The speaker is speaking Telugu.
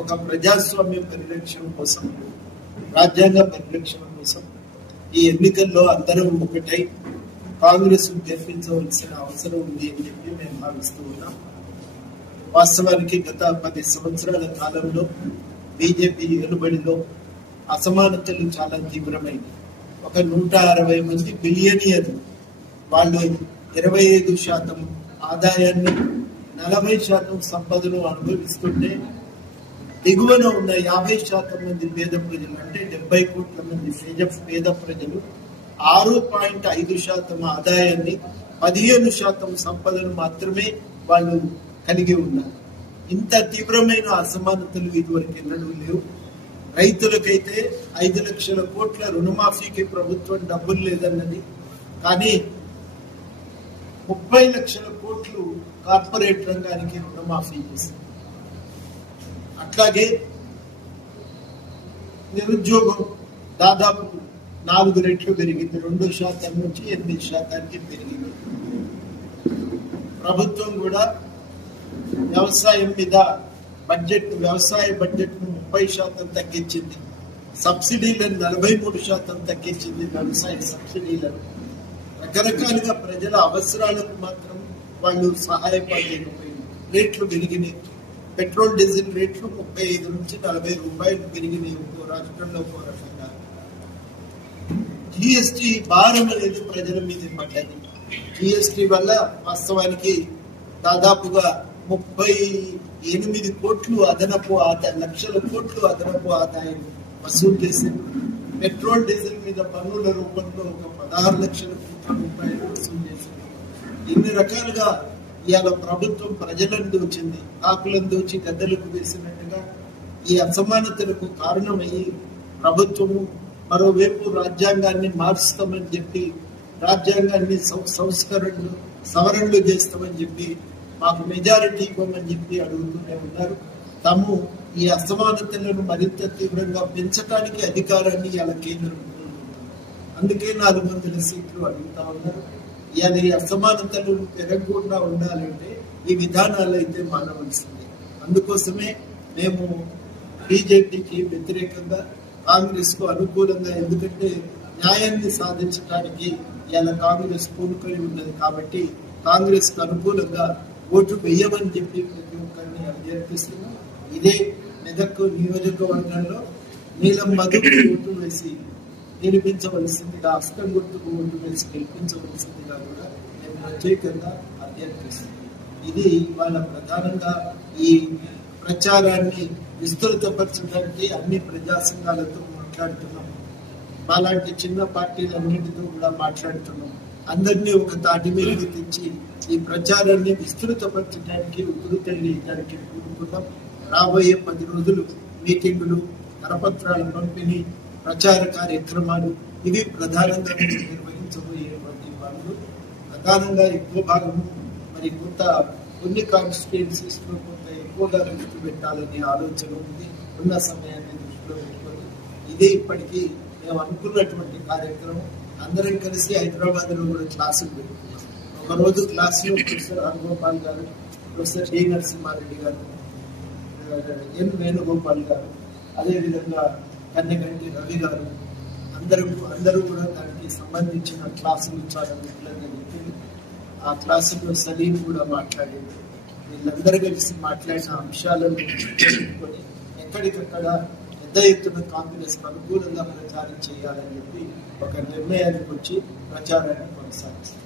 ఒక ప్రజాస్వామ్య పరిరక్షణ కోసం, రాజ్యాంగ పరిరక్షణ కోసం ఈ ఎన్నికల్లో అందరూ ఒకటై కాంగ్రెస్ గెలిపించవలసిన అవసరం ఉంది అని చెప్పి మేము భావిస్తూ ఉన్నాం. వాస్తవానికి గత 10 సంవత్సరాల కాలంలో బీజేపీ ఏలుబడిలో అసమానతలు చాలా తీవ్రమైనవి. ఒక 160 మంది బిలియనియర్లు వాళ్ళు 25% ఆదాయాన్ని, 40% సంపదను అనుభవిస్తుంటే దిగువన ఉన్న 50% మంది పేద ప్రజలు, అంటే 70 కోట్ల మంది పేద ప్రజలు 6.5% ఆదాయాన్ని, 15% సంపదను మాత్రమే వాళ్ళు కలిగి ఉన్నారు. ఇంత తీవ్రమైన అసమానతలు ఇదివరకు ఎన్నడూ లేవు. రైతులకైతే 5 లక్షల కోట్ల రుణమాఫీకి ప్రభుత్వం డబ్బులు లేదన్నది, కానీ 30 లక్షల కోట్లు కార్పొరేట్ రంగానికి రుణమాఫీ చేసింది. అట్లాగే నిరుద్యోగం దాదాపు 4 రెట్లు పెరిగింది, 2% నుంచి 8% పెరిగింది. ప్రభుత్వం కూడా వ్యవసాయం మీద వ్యవసాయ బడ్జెట్ ను 30% తగ్గించింది. సబ్సిడీలను 43% తగ్గించింది. వ్యవసాయ సబ్సిడీలను రకరకాలుగా ప్రజల అవసరాలకు మాత్రం వాళ్ళు సహాయపడలేకపోయింది. రేట్లు పెరిగినాయి. పెట్రోల్ డీజిల్ రేట్లు 35 నుంచి 40 రూపాయలు పెరిగినాయి ఒక్కో రాష్ట్రంలో ఒక్కో రకంగా. జిఎస్టీ భారం అనేది ప్రజల మీద పడ్డది. జిఎస్టీ వల్ల వాస్తవానికి దాదాపుగా 38 కోట్లు అదనపు లక్షల కోట్లు అదనపు ఆదాయం వసూలు చేసింది. పెట్రోల్ డీజిల్ మీద పన్నుల రూపంలో ఒక 16 లక్షల కోట్ల రూపాయలు వసూలు చేసింది. ఇన్ని రకాలుగా ఇవాళ ప్రభుత్వం ప్రజలను దోచింది, కాకులను దోచి గద్దలకు వేసినట్టుగా ఈ అసమానతలకు కారణమయ్యి ప్రభుత్వము మరోవైపు రాజ్యాంగాన్ని మారుస్తామని చెప్పి, రాజ్యాంగాన్ని సవరణలు చేస్తామని చెప్పి, మాకు మెజారిటీ ఇవ్వమని చెప్పి అడుగుతూనే ఉన్నారు. తాము ఈ అసమానతలను మరింత తీవ్రంగా పెంచడానికి అధికారాన్ని ఇవాళ కేంద్రం, అందుకే 400 సీట్లు అడుగుతా ఉన్నారు. ఇవాళ ఈ అసమానతలు పెరగకుండా ఉండాలంటే ఈ విధానాలు అయితే మానవలసింది. అందుకోసమే మేము బీజేపీకి వ్యతిరేకంగా, కాంగ్రెస్ కు అనుకూలంగా, ఎందుకంటే న్యాయాన్ని సాధించడానికి ఇవాళ కాంగ్రెస్ పూనుకొని ఉన్నది కాబట్టి కాంగ్రెస్ కు అనుకూలంగా ఓటు వేయమని చెప్పి ప్రతి ఒక్కరిని అభ్యర్థిస్తున్నాం. ఇదే మెదక్ నియోజకవర్గంలో నీలం మధుకు ఓటు వేసి గెలిపించవలసిందిగా, హస్తం గుర్తుకు ఓటు వేసి గెలిపించవలసిందిగా కూడా మేము ప్రత్యేకంగా అభ్యర్థిస్తున్నాం. ఇది వాళ్ళ ప్రధానంగా ఈ ప్రచారాన్ని విస్తృతపరచడానికి అన్ని ప్రజా సంఘాలతో మాట్లాడుతున్నాం. అలాంటి చిన్న పార్టీలన్నింటితో కూడా మాట్లాడుతున్నాం. అందరినీ ఒక తాటి మీదకి తెచ్చి ఈ ప్రచారాన్ని విస్తృతపరచడానికి ఉధృతడానికి కూడుకున్నాం. రాబోయే 10 రోజులు మీటింగులు, కరపత్రాల పంపిణీ, ప్రచార కార్యక్రమాలు ఇవి ప్రధానంగా నిర్వహించబోయేటువంటి పనులు. ప్రధానంగా ఎక్కువ భాగము మరి కొన్ని కాన్స్టిట్యుయెన్సీస్ లో కొంత ఎక్కువగా దృష్టి పెట్టాలనే ఆలోచన ఉంది. ఉన్న సమయాన్ని దృష్టిలో పెట్టుకొని ఇదే ఇప్పటికీ మేము అనుకున్నటువంటి కార్యక్రమం. అందరం కలిసి హైదరాబాద్ లో కూడా క్లాసులు పెట్టుకున్నాం. ఒకరోజు క్లాసులో ప్రొఫెసర్ రాజగోపాల్ గారు, ప్రొఫెసర్ డి నరసింహారెడ్డి గారు, ఎన్ వేణుగోపాల్ గారు, అదేవిధంగా కన్నెగంటి రవి గారు, అందరూ కూడా దానికి సంబంధించిన క్లాసులు చాలా విపులంగా చెప్పింది. ఆ క్లాసులో సలీం కూడా మాట్లాడింది. వీళ్ళందరూ కలిసి మాట్లాడిన అంశాలను పెట్టుకొని ఎక్కడికక్కడ పెద్ద ఎత్తున కాంగ్రెస్ అనుకూలంగా ప్రచారం చేయాలని చెప్పి ఒక నిర్ణయానికి వచ్చి ప్రచారాన్ని కొనసాగిస్తారు.